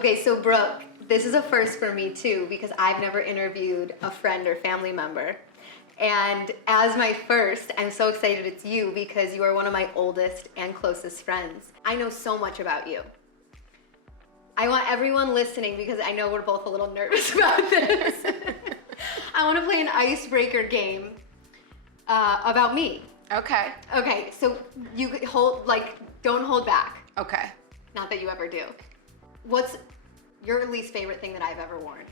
Okay, so Brooke, this is a first for me too because I've never interviewed a friend or family member. And as my first, I'm so excited it's you because you are one of my oldest and closest friends. I know so much about you. I want everyone listening because I know we're both a little nervous about this. I want to play an icebreaker game about me. Okay. Okay, so you don't hold back. Okay. Not that you ever do. What's your least favorite thing that I've ever worn?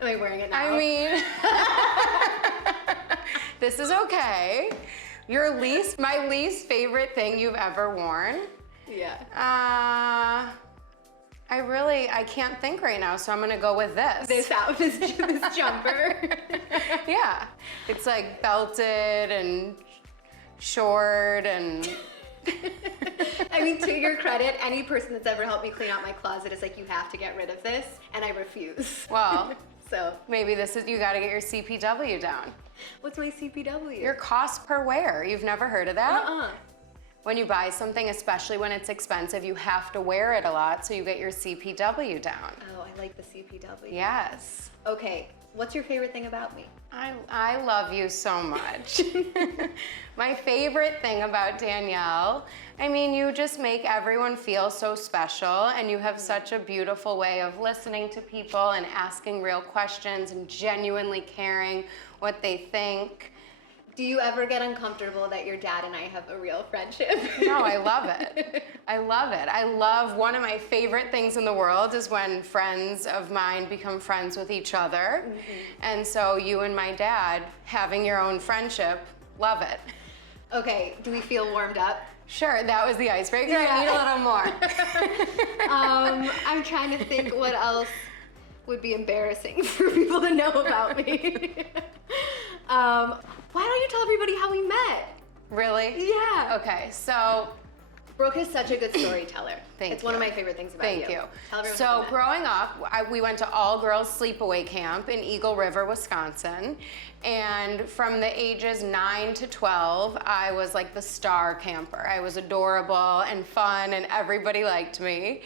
Am I wearing it now? I mean, this is okay. My least favorite thing you've ever worn? Yeah. I can't think right now, so I'm gonna go with this. This jumper. Yeah. It's like belted and short and... I mean, to your credit, any person that's ever helped me clean out my closet is like, you have to get rid of this, and I refuse. Well, so maybe you gotta get your CPW down. What's my CPW? Your cost per wear. You've never heard of that? Uh-uh. When you buy something, especially when it's expensive, you have to wear it a lot, so you get your CPW down. Oh, I like the CPW. Yes. Okay, what's your favorite thing about me? I love you so much. My favorite thing about Danielle, I mean, you just make everyone feel so special, and you have such a beautiful way of listening to people and asking real questions and genuinely caring what they think. Do you ever get uncomfortable that your dad and I have a real friendship? No, I love it. I love it. One of my favorite things in the world is when friends of mine become friends with each other. Mm-hmm. And so you and my dad having your own friendship, love it. Okay, do we feel warmed up? Sure, that was the icebreaker. Yeah. I need a little more. I'm trying to think what else would be embarrassing for people to know about me. Why don't you tell everybody how we met? Really? Yeah. Okay, so Brooke is such a good storyteller. Thank it's you. one of my favorite things about you. Thank you. Tell everyone how So we met. growing up, we went to all-girls sleepaway camp in Eagle River, Wisconsin. And from the ages 9 to 12, I was like the star camper. I was adorable and fun, and everybody liked me.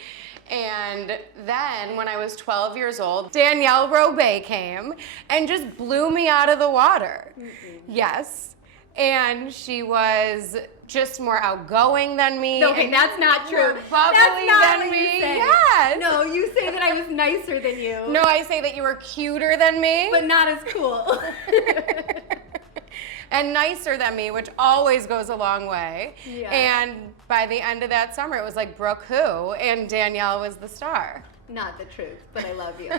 And then when I was 12 years old, Danielle Robay came and just blew me out of the water. Mm-mm. Yes. And she was just more outgoing than me. Okay, that's not true. Bubbly that's not than what me. You say. Yes. No, you say that I was nicer than you. No, I say that you were cuter than me. But not as cool. And nicer than me, which always goes a long way. Yeah. And by the end of that summer, it was like, Brooke who? And Danielle was the star. Not the truth, but I love you.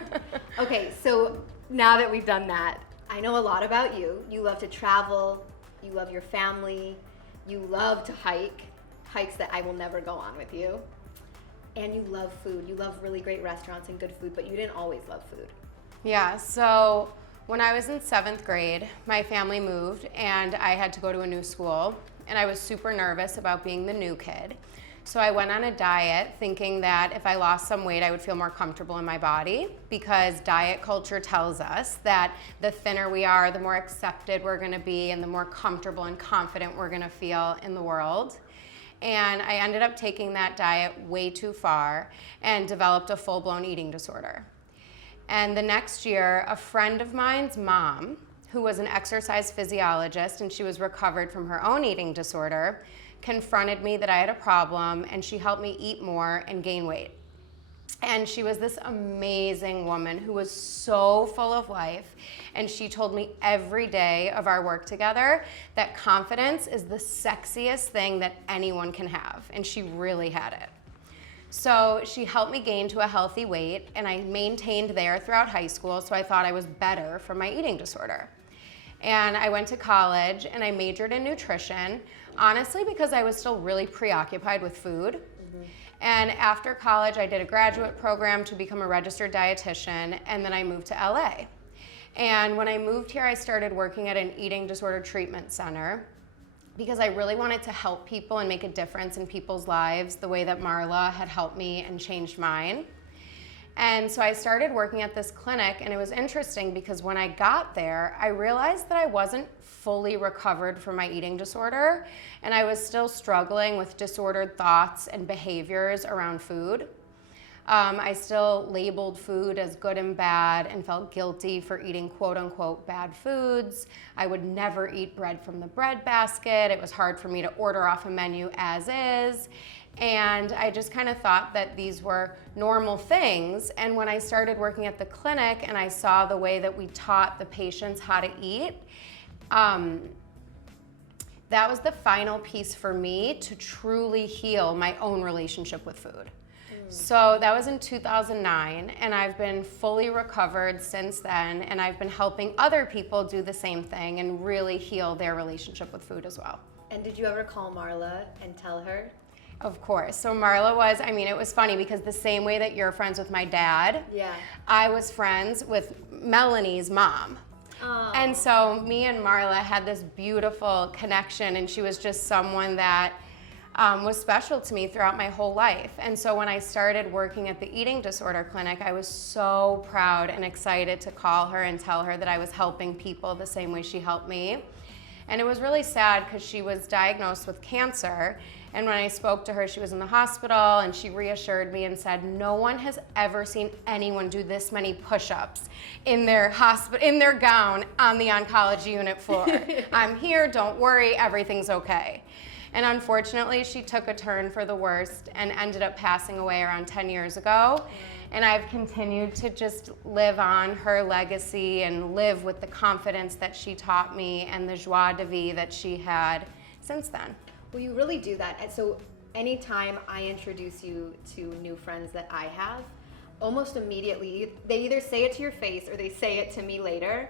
Okay, so now that we've done that, I know a lot about you. You love to travel, you love your family, you love to hike, hikes that I will never go on with you. And you love food. You love really great restaurants and good food, but you didn't always love food. Yeah, so when I was in 7th grade, my family moved and I had to go to a new school, and I was super nervous about being the new kid. So I went on a diet thinking that if I lost some weight, I would feel more comfortable in my body, because diet culture tells us that the thinner we are, the more accepted we're gonna be and the more comfortable and confident we're gonna feel in the world. And I ended up taking that diet way too far and developed a full-blown eating disorder. And the next year, a friend of mine's mom, who was an exercise physiologist and she was recovered from her own eating disorder, confronted me that I had a problem, and she helped me eat more and gain weight. And she was this amazing woman who was so full of life, and she told me every day of our work together that confidence is the sexiest thing that anyone can have, and she really had it. So she helped me gain to a healthy weight, and I maintained there throughout high school, so I thought I was better from my eating disorder. And I went to college and I majored in nutrition, honestly because I was still really preoccupied with food. Mm-hmm. And after college, I did a graduate program to become a registered dietitian, and then I moved to LA. And when I moved here, I started working at an eating disorder treatment center because I really wanted to help people and make a difference in people's lives the way that Marla had helped me and changed mine. And so I started working at this clinic, and it was interesting because when I got there, I realized that I wasn't fully recovered from my eating disorder, and I was still struggling with disordered thoughts and behaviors around food. I still labeled food as good and bad and felt guilty for eating quote unquote bad foods. I would never eat bread from the bread basket. It was hard for me to order off a menu as is. And I just kind of thought that these were normal things. And when I started working at the clinic and I saw the way that we taught the patients how to eat, that was the final piece for me to truly heal my own relationship with food. So that was in 2009, and I've been fully recovered since then, and I've been helping other people do the same thing and really heal their relationship with food as well. And did you ever call Marla and tell her? Of course. So Marla was, it was funny because the same way that you're friends with my dad, yeah, I was friends with Melanie's mom. Oh. And so me and Marla had this beautiful connection, and she was just someone that was special to me throughout my whole life. And so when I started working at the eating disorder clinic, I was so proud and excited to call her and tell her that I was helping people the same way she helped me. And it was really sad because she was diagnosed with cancer. And when I spoke to her, she was in the hospital, and she reassured me and said, no one has ever seen anyone do this many push-ups in their gown on the oncology unit floor. I'm here, don't worry, everything's okay. And unfortunately, she took a turn for the worst and ended up passing away around 10 years ago. And I've continued to just live on her legacy and live with the confidence that she taught me and the joie de vivre that she had since then. Well, you really do that. And so anytime I introduce you to new friends that I have, almost immediately, they either say it to your face or they say it to me later,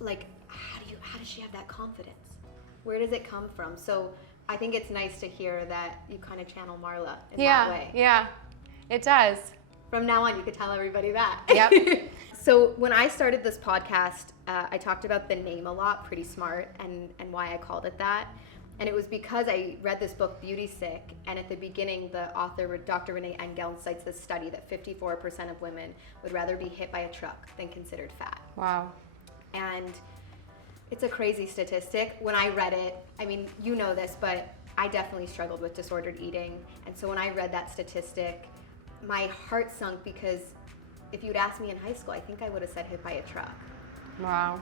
like, how does she have that confidence? Where does it come from? So I think it's nice to hear that you kind of channel Marla in that way. Yeah, it does. From now on, you could tell everybody that. Yep. So when I started this podcast, I talked about the name a lot, Prettysmart, and why I called it that. And it was because I read this book, Beauty Sick, and at the beginning, the author, Dr. Renee Engel, cites this study that 54% of women would rather be hit by a truck than considered fat. Wow. And it's a crazy statistic. When I read it, I mean, you know this, but I definitely struggled with disordered eating. And so when I read that statistic, my heart sunk because if you'd asked me in high school, I think I would have said hit by a truck. Wow.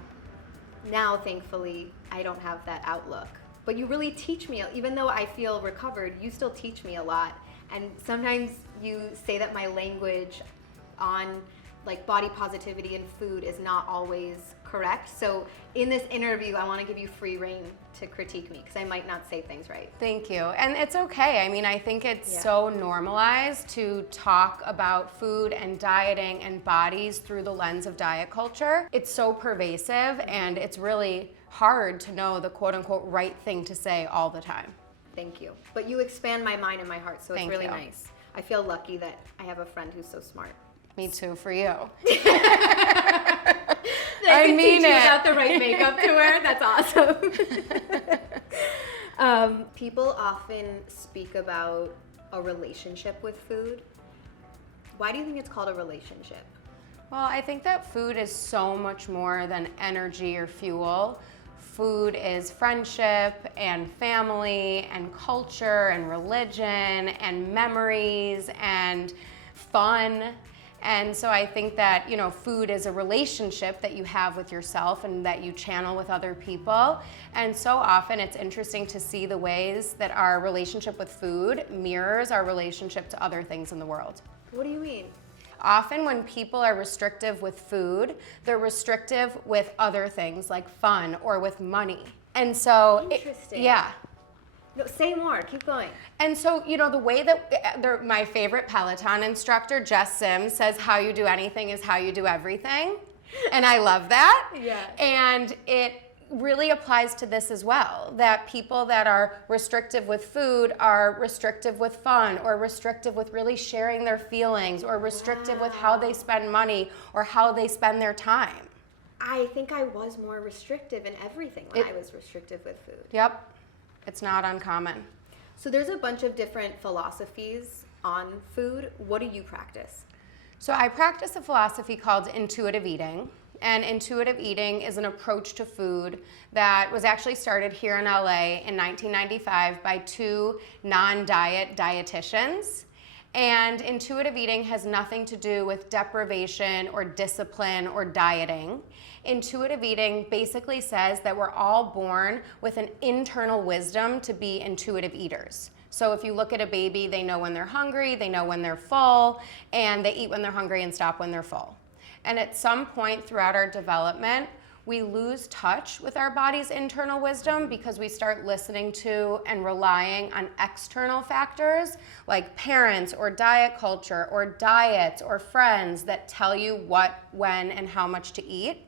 Now, thankfully, I don't have that outlook. But you really teach me, even though I feel recovered, you still teach me a lot. And sometimes you say that my language on like body positivity and food is not always correct. So in this interview, I want to give you free rein to critique me because I might not say things right. Thank you. And it's okay. I mean, I think it's so normalized to talk about food and dieting and bodies through the lens of diet culture. It's so pervasive, and it's really hard to know the quote unquote right thing to say all the time. Thank you. But you expand my mind and my heart, so it's Thank really you. nice. I feel lucky that I have a friend who's so smart. Me too, for you. I mean teach you it. about the right makeup to wear. That's awesome. People often speak about a relationship with food. Why do you think it's called a relationship? Well, I think that food is so much more than energy or fuel. Food is friendship and family and culture and religion and memories and fun. And so I think that, food is a relationship that you have with yourself and that you channel with other people. And so often it's interesting to see the ways that our relationship with food mirrors our relationship to other things in the world. What do you mean? Often when people are restrictive with food, they're restrictive with other things like fun or with money. And so, Interesting. Yeah. No, say more. Keep going. And so, the way that my favorite Peloton instructor, Jess Sims, says how you do anything is how you do everything. And I love that. Yeah. And it really applies to this as well, that people that are restrictive with food are restrictive with fun or restrictive with really sharing their feelings or restrictive with how they spend money or how they spend their time. I think I was more restrictive in everything when I was restrictive with food. Yep. It's not uncommon. So there's a bunch of different philosophies on food. What do you practice? So I practice a philosophy called intuitive eating. And intuitive eating is an approach to food that was actually started here in LA in 1995 by two non-diet dietitians. And intuitive eating has nothing to do with deprivation or discipline or dieting. Intuitive eating basically says that we're all born with an internal wisdom to be intuitive eaters. So if you look at a baby, they know when they're hungry, they know when they're full, and they eat when they're hungry and stop when they're full. And at some point throughout our development, we lose touch with our body's internal wisdom because we start listening to and relying on external factors like parents or diet culture or diets or friends that tell you what, when, and how much to eat.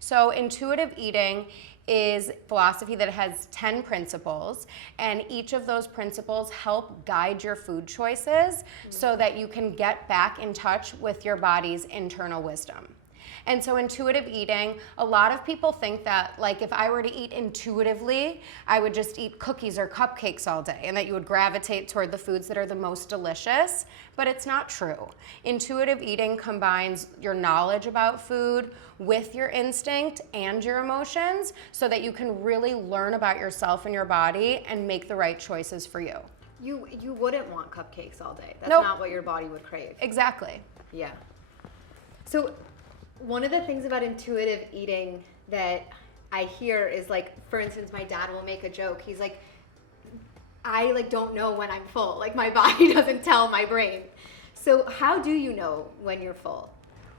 So intuitive eating is philosophy that has 10 principles, and each of those principles help guide your food choices so that you can get back in touch with your body's internal wisdom. And so intuitive eating, a lot of people think that like if I were to eat intuitively, I would just eat cookies or cupcakes all day and that you would gravitate toward the foods that are the most delicious, but it's not true. Intuitive eating combines your knowledge about food with your instinct and your emotions so that you can really learn about yourself and your body and make the right choices for you. You wouldn't want cupcakes all day. That's Nope. not what your body would crave. Exactly. Yeah. So one of the things about intuitive eating that I hear is like, for instance, my dad will make a joke. He's like, I like don't know when I'm full. Like my body doesn't tell my brain. So how do you know when you're full?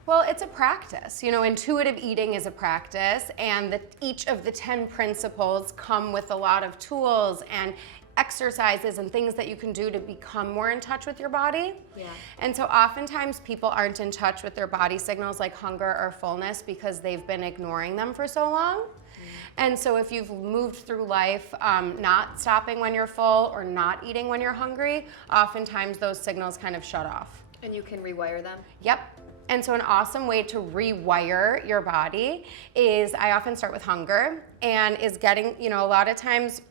Well, it's a practice. You know, intuitive eating is a practice, and each of the 10 principles come with a lot of tools and exercises and things that you can do to become more in touch with your body. Yeah. And so oftentimes people aren't in touch with their body signals like hunger or fullness because they've been ignoring them for so long. And so if you've moved through life not stopping when you're full or not eating when you're hungry, oftentimes those signals kind of shut off. And you can rewire them? Yep. And so an awesome way to rewire your body is, I often start with hunger, and is getting, you know, a lot of times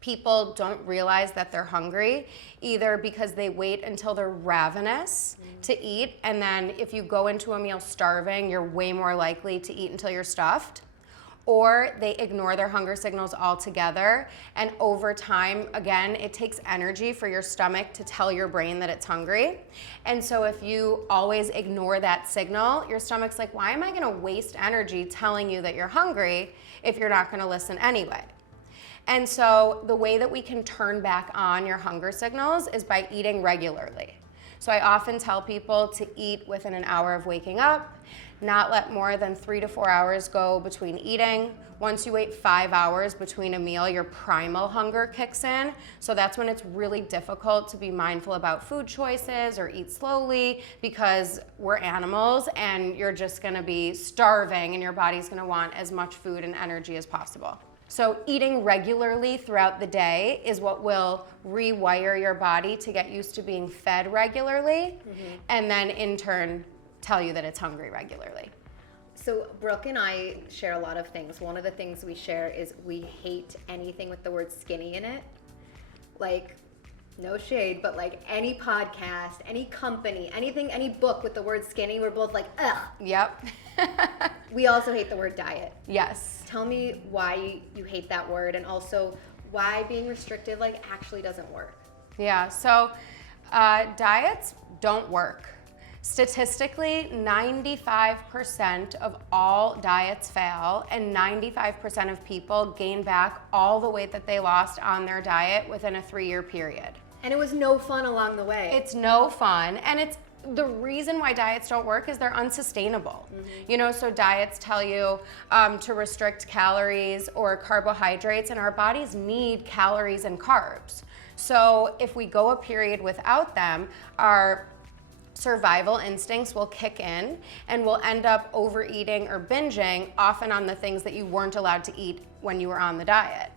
people don't realize that they're hungry, either because they wait until they're ravenous to eat, and then if you go into a meal starving, you're way more likely to eat until you're stuffed. Or they ignore their hunger signals altogether, and over time, again, it takes energy for your stomach to tell your brain that it's hungry. And so if you always ignore that signal, your stomach's like, why am I gonna waste energy telling you that you're hungry if you're not gonna listen anyway? And so the way that we can turn back on your hunger signals is by eating regularly. So I often tell people to eat within an hour of waking up, not let more than 3 to 4 hours go between eating. Once you wait 5 hours between a meal, your primal hunger kicks in. So that's when it's really difficult to be mindful about food choices or eat slowly, because we're animals and you're just gonna be starving and your body's gonna want as much food and energy as possible. So eating regularly throughout the day is what will rewire your body to get used to being fed regularly, and then in turn tell you that it's hungry regularly. So Brooke and I share a lot of things. One of the things we share is we hate anything with the word skinny in it. Like, no shade, but like any podcast, any company, anything, any book with the word skinny, we're both like, ugh. Yep. We also hate the word diet. Yes. Tell me why you hate that word, and also why being restrictive like actually doesn't work. Yeah, so diets don't work. Statistically, 95% of all diets fail, and 95% of people gain back all the weight that they lost on their diet within a 3-year period. And it was no fun along the way. It's no fun, and it's the reason why diets don't work is they're unsustainable. You know, so diets tell you to restrict calories or carbohydrates, and our bodies need calories and carbs. So if we go a period without them, our survival instincts will kick in and we'll end up overeating or binging, often on the things that you weren't allowed to eat when you were on the diet.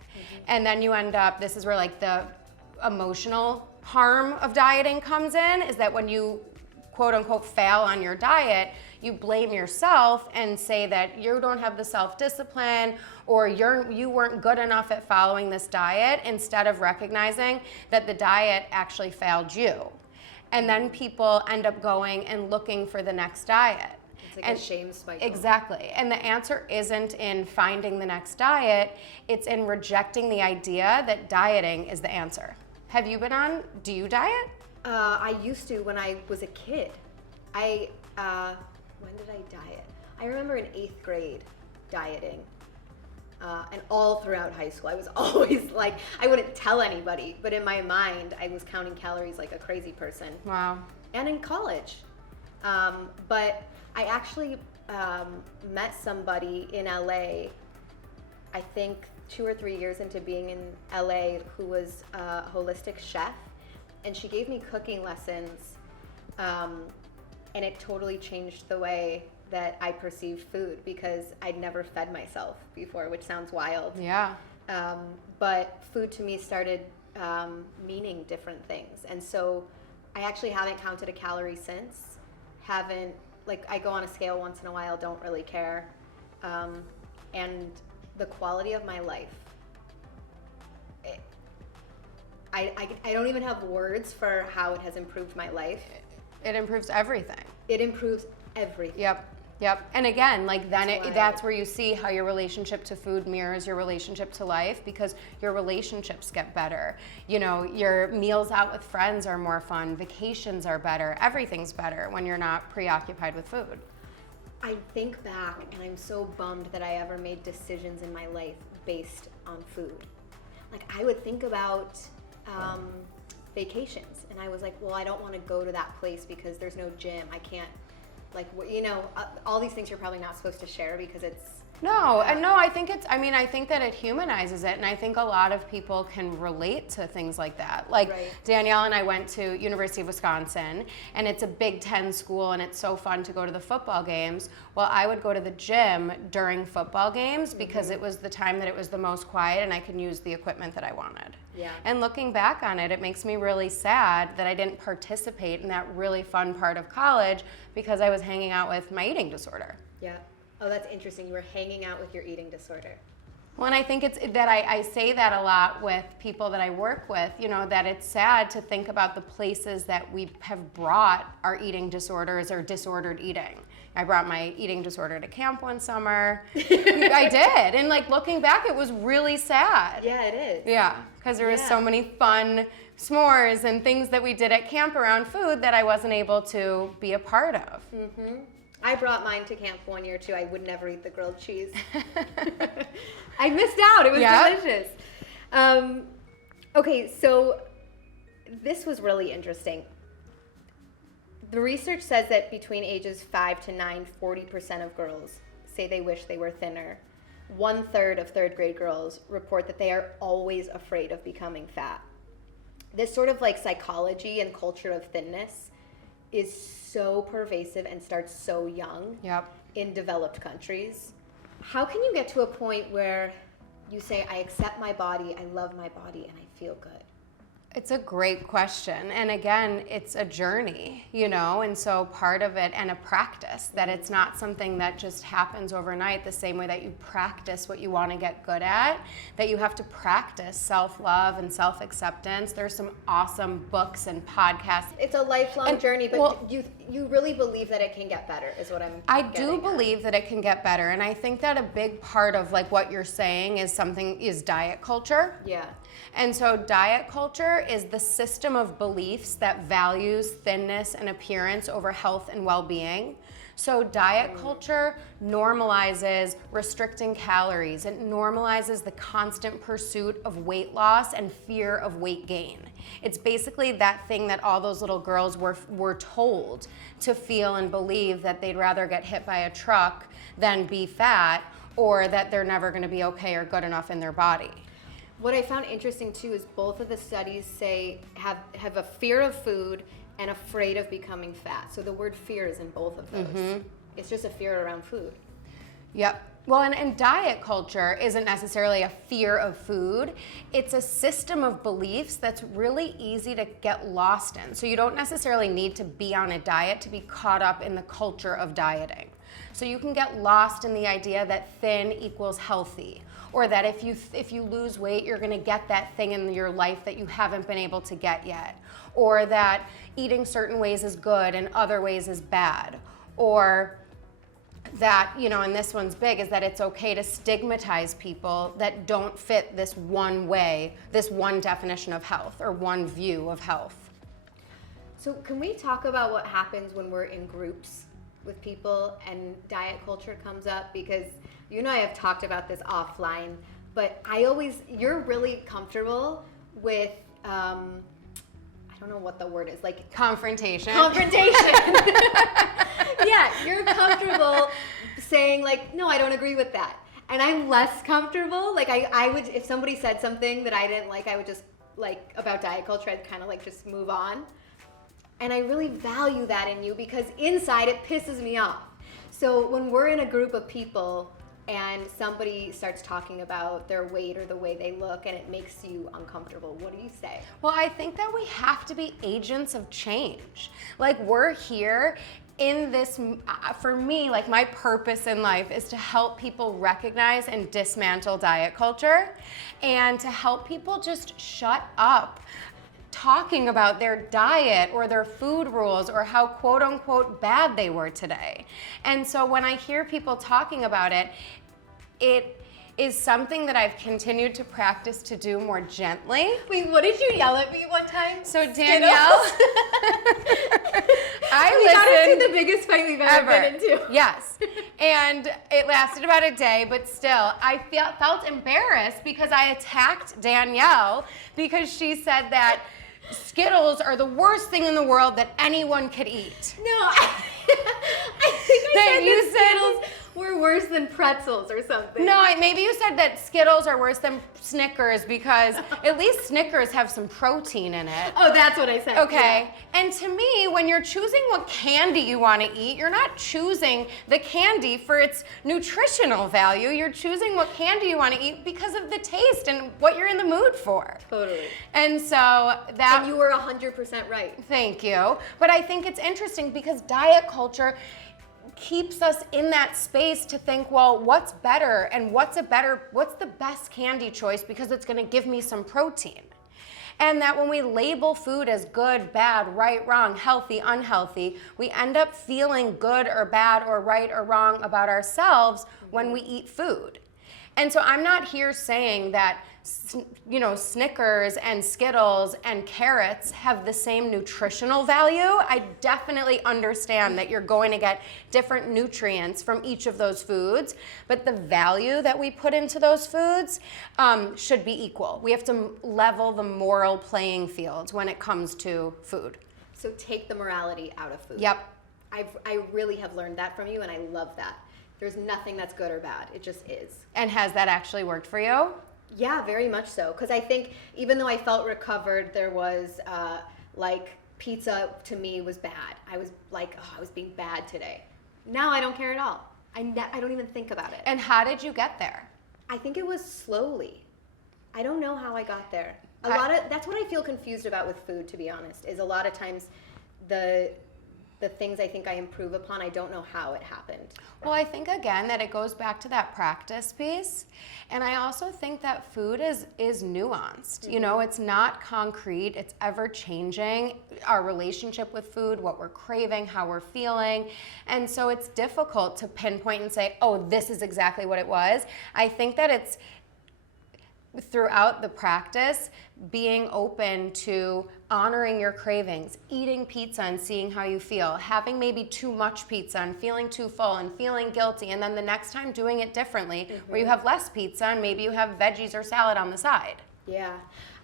And then you end up, this is where like the emotional harm of dieting comes in, is that when you quote unquote fail on your diet, you blame yourself and say that you don't have the self-discipline, or you weren't good enough at following this diet, instead of recognizing that the diet actually failed you. And then people end up going and looking for the next diet. It's like a shame cycle. Exactly. And the answer isn't in finding the next diet, it's in rejecting the idea that dieting is the answer. Have you been on, do you diet? I used to when I was a kid. When did I diet? I remember in 8th grade dieting. And all throughout high school, I was always like, I wouldn't tell anybody, but in my mind, I was counting calories like a crazy person. Wow. And in college. But I actually met somebody in LA, I think 2 or 3 years into being in LA, who was a holistic chef. And she gave me cooking lessons. And it totally changed the way that I perceived food because I'd never fed myself before, which sounds wild. Yeah. But food to me started meaning different things. And so I actually haven't counted a calorie since. I go on a scale once in a while, don't really care. And the quality of my life, I don't even have words for how it has improved my life. It improves everything. It improves everything. Yep. And again, like then that's where you see how your relationship to food mirrors your relationship to life because your relationships get better. You know, your meals out with friends are more fun, vacations are better, everything's better when you're not preoccupied with food. I think back and I'm so bummed that I ever made decisions in my life based on food. Like I would think about vacations and I was like, well, I don't want to go to that place because there's no gym. I can't, all these things you're probably not supposed to share because it's... No, I think that it humanizes it, and I think a lot of people can relate to things like that. Like Right. Danielle and I went to University of Wisconsin, and it's a Big Ten school, and it's so fun to go to the football games. Well, I would go to the gym during football games because it was the time that it was the most quiet, and I could use the equipment that I wanted. Yeah. And looking back on it, it makes me really sad that I didn't participate in that really fun part of college because I was hanging out with my eating disorder. Yeah. Oh, that's interesting. You were hanging out with your eating disorder. Well, and I think it's that I say that a lot with people that I work with, you know, that it's sad to think about the places that we have brought our eating disorders or disordered eating. I brought my eating disorder to camp one summer. I did. And like looking back, it was really sad. Yeah, it is. Yeah, because there was so many fun s'mores and things that we did at camp around food that I wasn't able to be a part of. Mm-hmm. I brought mine to camp one year too. I would never eat the grilled cheese. I missed out. It was delicious. Okay, so this was really interesting. The research says that between ages 5 to 9, 40% of girls say they wish they were thinner. 1/3 of 3rd grade girls report that they are always afraid of becoming fat. This sort of like psychology and culture of thinness is so pervasive and starts so young in developed countries. How can you get to a point where you say, I accept my body, I love my body, and I feel good? It's a great question. And again, it's a journey, you know, and so part of it and a practice that it's not something that just happens overnight the same way that you practice what you want to get good at, that you have to practice self-love and self-acceptance. There's some awesome books and podcasts. It's a lifelong journey, but you really believe that it can get better is what I do believe that it can get better. And I think that a big part of like what you're saying is diet culture. Yeah. And so diet culture is the system of beliefs that values thinness and appearance over health and well-being. So diet culture normalizes restricting calories. It normalizes the constant pursuit of weight loss and fear of weight gain. It's basically that thing that all those little girls were told to feel and believe, that they'd rather get hit by a truck than be fat, or that they're never going to be okay or good enough in their body. What I found interesting too is both of the studies say have a fear of food and afraid of becoming fat. So the word fear is in both of those. Mm-hmm. It's just a fear around food. Yep. Well, and diet culture isn't necessarily a fear of food. It's a system of beliefs that's really easy to get lost in. So you don't necessarily need to be on a diet to be caught up in the culture of dieting. So you can get lost in the idea that thin equals healthy, or that if you lose weight, you're gonna get that thing in your life that you haven't been able to get yet, or that eating certain ways is good and other ways is bad, or that, and this one's big, is that it's okay to stigmatize people that don't fit this one way, this one definition of health or one view of health. So can we talk about what happens when we're in groups with people and diet culture comes up? Because you and I have talked about this offline, but you're really comfortable with, I don't know what the word is, like Confrontation. Yeah, you're comfortable saying like, no, I don't agree with that. And I'm less comfortable. Like I would, if somebody said something that I didn't like, I would just about diet culture, I'd kind of just move on. And I really value that in you because inside it pisses me off. So when we're in a group of people and somebody starts talking about their weight or the way they look and it makes you uncomfortable, what do you say? Well, I think that we have to be agents of change. Like, we're here in this, for me, like, my purpose in life is to help people recognize and dismantle diet culture and to help people just shut up talking about their diet or their food rules or how quote unquote bad they were today. And so when I hear people talking about it, it is something that I've continued to practice to do more gently. Wait, what did you yell at me one time? So Danielle, We got into the biggest fight we've ever been into. Yes, and it lasted about a day, but still, I felt embarrassed because I attacked Danielle because she said that Skittles are the worst thing in the world that anyone could eat. No, I think I said Skittles were worse than pretzels or something. No, maybe you said that Skittles are worse than Snickers because at least Snickers have some protein in it. Oh, that's what I said. Okay. Yeah. And to me, when you're choosing what candy you want to eat, you're not choosing the candy for its nutritional value. You're choosing what candy you want to eat because of the taste and what you're in the mood for. Totally. And so that... And you were 100% right. Thank you. But I think it's interesting because diet culture keeps us in that space to think, well, what's better and what's the best candy choice because it's going to give me some protein. And that when we label food as good, bad, right, wrong, healthy, unhealthy, we end up feeling good or bad or right or wrong about ourselves when we eat food. And so I'm not here saying that, Snickers and Skittles and carrots have the same nutritional value. I definitely understand that you're going to get different nutrients from each of those foods, but the value that we put into those foods should be equal. We have to level the moral playing field when it comes to food. So take the morality out of food. Yep. I really have learned that from you, and I love that. There's nothing that's good or bad. It just is. And has that actually worked for you? Yeah, very much so. Because I think even though I felt recovered, there was pizza to me was bad. I was like, oh, I was being bad today. Now I don't care at all. I don't even think about it. And how did you get there? I think it was slowly. I don't know how I got there. That's what I feel confused about with food, to be honest, is a lot of times the things I think I improve upon, I don't know how it happened. Well, I think, again, that it goes back to that practice piece. And I also think that food is nuanced. Mm-hmm. It's not concrete. It's ever changing. Our relationship with food, what we're craving, how we're feeling. And so it's difficult to pinpoint and say, oh, this is exactly what it was. I think that it's throughout the practice, being open to honoring your cravings, eating pizza and seeing how you feel, having maybe too much pizza and feeling too full and feeling guilty, and then the next time doing it differently, mm-hmm. where you have less pizza and maybe you have veggies or salad on the side. Yeah.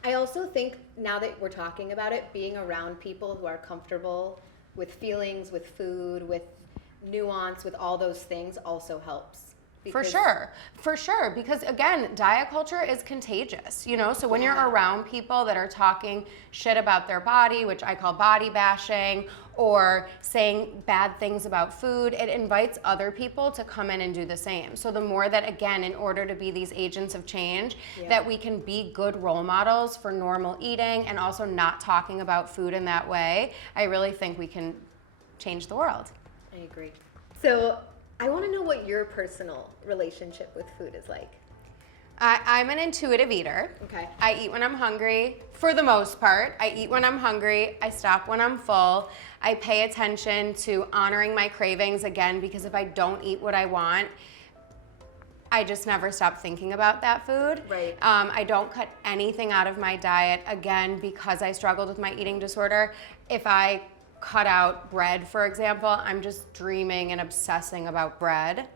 I also think, now that we're talking about it, being around people who are comfortable with feelings, with food, with nuance, with all those things also helps. For sure. Because again, diet culture is contagious, so when you're around people that are talking shit about their body, which I call body bashing, or saying bad things about food, it invites other people to come in and do the same. So the more that, again, in order to be these agents of change, that we can be good role models for normal eating and also not talking about food in that way, I really think we can change the world. I agree. So I want to know what your personal relationship with food is like. I'm an intuitive eater. Okay. I eat when I'm hungry, for the most part. I eat when I'm hungry. I stop when I'm full. I pay attention to honoring my cravings, again, because if I don't eat what I want, I just never stop thinking about that food. Right. I don't cut anything out of my diet, again, because I struggled with my eating disorder. If I cut out bread, for example, I'm just dreaming and obsessing about bread.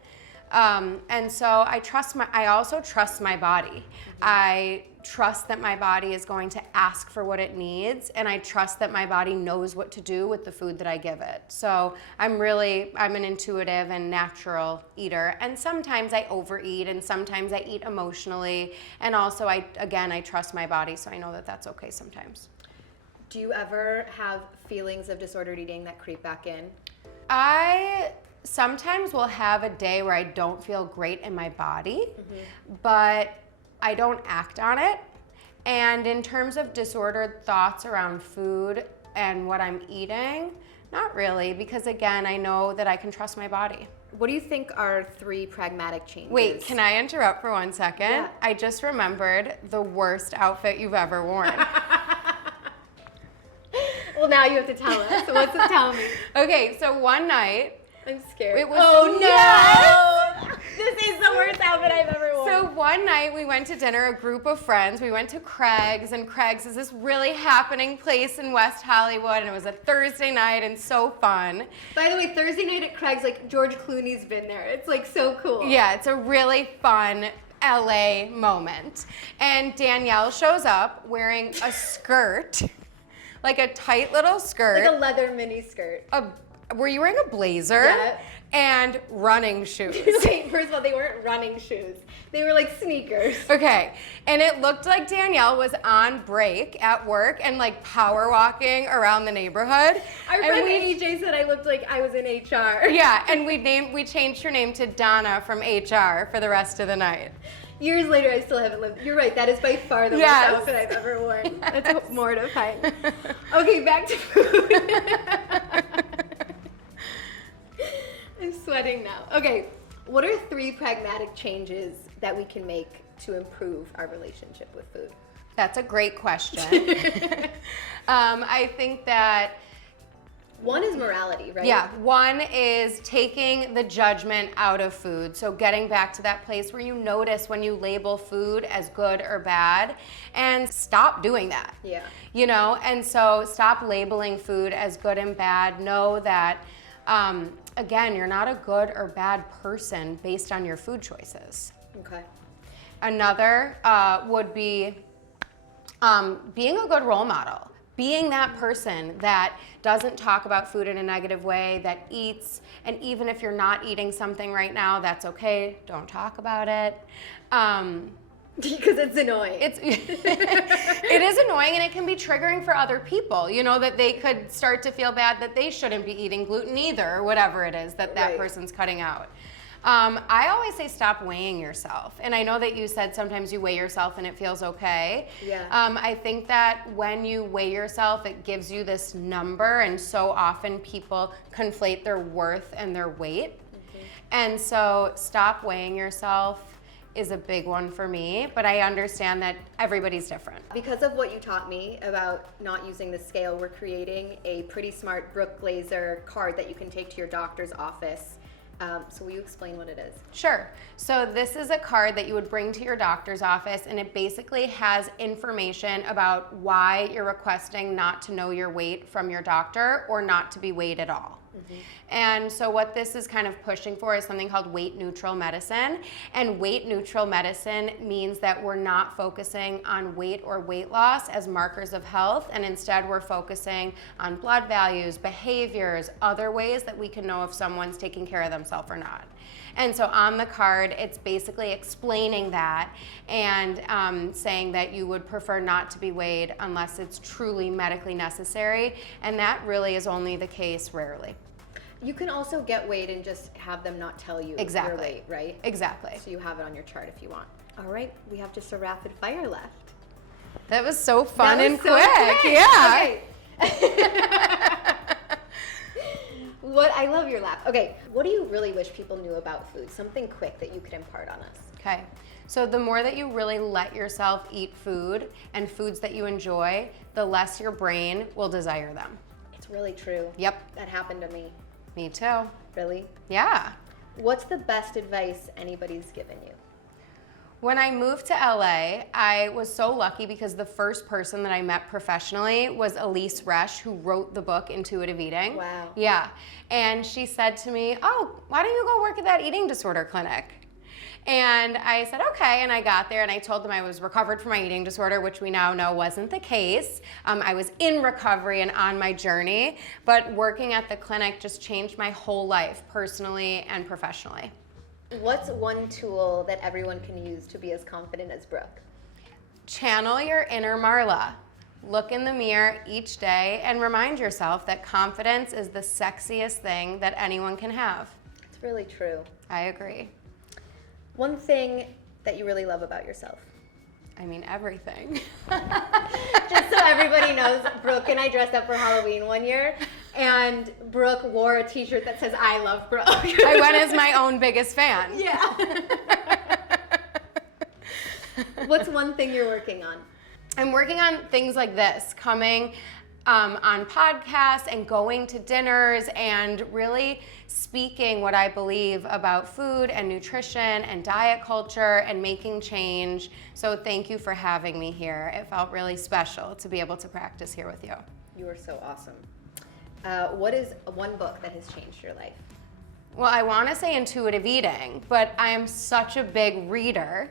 And so I also trust my body. I trust that my body is going to ask for what it needs, and I trust that my body knows what to do with the food that I give it. So I'm an intuitive and natural eater, and sometimes I overeat, and sometimes I eat emotionally, and also I trust my body, so I know that that's okay sometimes. Do you ever have feelings of disordered eating that creep back in? I sometimes will have a day where I don't feel great in my body, but I don't act on it. And in terms of disordered thoughts around food and what I'm eating, not really, because again, I know that I can trust my body. What do you think are 3 pragmatic changes? Wait, can I interrupt for 1 second? Yeah. I just remembered the worst outfit you've ever worn. Well, now you have to tell us. So what's it tell me? Okay, so one night, I'm scared. it was no! This is the worst outfit I've ever worn. So one night we went to dinner, a group of friends. We went to Craig's, and Craig's is this really happening place in West Hollywood, and it was a Thursday night and so fun. By the way, Thursday night at Craig's, like George Clooney's been there. It's like so cool. Yeah, it's a really fun LA moment. And Danielle shows up wearing a skirt, like a tight little skirt. Like a leather mini skirt. Were you wearing a blazer? Yeah. And running shoes. Wait, first of all, they weren't running shoes. They were like sneakers. Okay, and it looked like Danielle was on break at work and like power walking around the neighborhood. Our friend AJ said I looked like I was in HR. Yeah, and we changed her name to Donna from HR for the rest of the night. Years later, I still haven't lived. You're right, that is by far the worst outfit I've ever worn. Yes. That's mortifying. Okay, back to food. I'm sweating now. Okay, what are 3 pragmatic changes that we can make to improve our relationship with food? That's a great question. I think that 1 is morality, right? Yeah, 1 is taking the judgment out of food. So getting back to that place where you notice when you label food as good or bad, and stop doing that. Yeah. You know, and so stop labeling food as good and bad. Know that, again, you're not a good or bad person based on your food choices. Okay. Another would be being a good role model. Being that person that doesn't talk about food in a negative way, that eats, and even if you're not eating something right now, that's okay, don't talk about it. Because it's annoying. It is annoying, and it can be triggering for other people, you know, that they could start to feel bad that they shouldn't be eating gluten either, or whatever it is that Right. person's cutting out. I always say stop weighing yourself. And I know that you said sometimes you weigh yourself and it feels okay. Yeah. I think that when you weigh yourself, it gives you this number, and so often people conflate their worth and their weight. And so stop weighing yourself is a big one for me, but I understand that everybody's different. Because of what you taught me about not using the scale, we're creating a Prettysmart Brooker Glazer card that you can take to your doctor's office. So will you explain what it is? Sure. So this is a card that you would bring to your doctor's office, and it basically has information about why you're requesting not to know your weight from your doctor or not to be weighed at all. And so what this is kind of pushing for is something called weight neutral medicine. And weight neutral medicine means that we're not focusing on weight or weight loss as markers of health, and instead we're focusing on blood values, behaviors, other ways that we can know if someone's taking care of themselves or not. And so on the card, it's basically explaining that and saying that you would prefer not to be weighed unless it's truly medically necessary, and that really is only the case rarely. You can also get weighed and just have them not tell you Exactly. your weight, right? Exactly. So you have it on your chart if you want. All right, we have just a rapid fire left. That was so fun That and was so quick. Yeah. Okay. I love your laugh. Okay, what do you really wish people knew about food? Something quick that you could impart on us. Okay. So the more that you really let yourself eat food and foods that you enjoy, the less your brain will desire them. It's really true. Yep. That happened to me. Me too. Really? Yeah. What's the best advice anybody's given you? When I moved to LA, I was so lucky because the first person that I met professionally was Elise Resch, who wrote the book Intuitive Eating. Wow. Yeah. And she said to me, oh, why don't you go work at that eating disorder clinic? And I said, okay, and I got there and I told them I was recovered from my eating disorder, which we now know wasn't the case. I was in recovery and on my journey, but working at the clinic just changed my whole life, personally and professionally. What's one tool that everyone can use to be as confident as Brooke? Channel your inner Marla. Look in the mirror each day and remind yourself that confidence is the sexiest thing that anyone can have. It's really true. I agree. One thing that you really love about yourself? I mean, everything. Just so everybody knows, Brooke and I dressed up for Halloween one year, and Brooke wore a t-shirt that says, I love Brooke. I went as my own biggest fan. Yeah. What's one thing you're working on? I'm working on things like this, coming on podcasts and going to dinners and really speaking what I believe about food and nutrition and diet culture and making change. So thank you for having me here. It felt really special to be able to practice here with you. You are so awesome. What is one book that has changed your life? Well, I want to say Intuitive Eating, but I am such a big reader.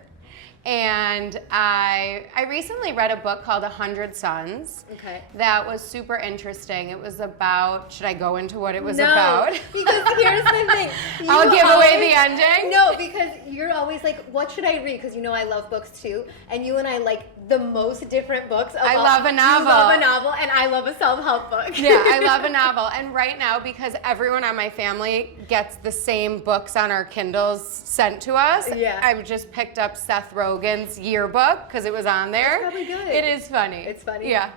And I recently read a book called 100 Sons. Okay. That was super interesting. It was about, should I go into what it was No, about? because here's the thing. I'll give away the ending? No, because you're always like, what should I read? Because you know I love books too. And you and I like the most different books. I love a novel. You love a novel, and I love a self-help book. Yeah, I love a novel. And right now, because everyone on my family gets the same books on our Kindles sent to us, Yeah. I've just picked up Seth Rogen's yearbook because it was on there. That's probably good. It is funny. It's funny? Yeah.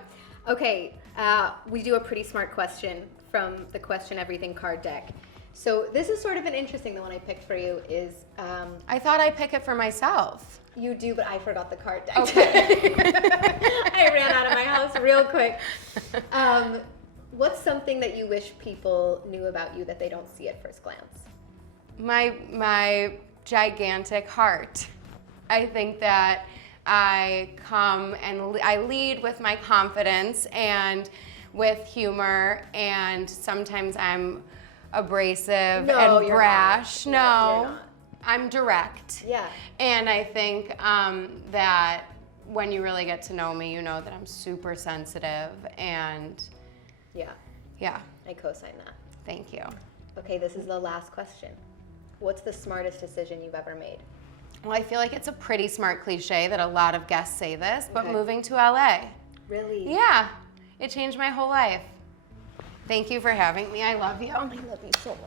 Okay, we do a pretty smart question from the Question Everything card deck. So this is sort of an interesting, the one I picked for you is... I thought I'd pick it for myself. You do, but I forgot the card deck. Okay. I ran out of my house real quick. What's something that you wish people knew about you that they don't see at first glance? My gigantic heart. I think that I come and I lead with my confidence and with humor, and sometimes I'm abrasive No, and you're brash. not. No, You're not. I'm direct. Yeah. And I think that when you really get to know me, you know that I'm super sensitive, and Yeah, yeah, I co-sign that. thank you. Okay, this is the last question. What's the smartest decision you've ever made? Well, I feel like it's a pretty smart cliche that a lot of guests say this, but Okay. moving to LA. Really? Yeah, it changed my whole life. Thank you for having me. I love you. I love you so much.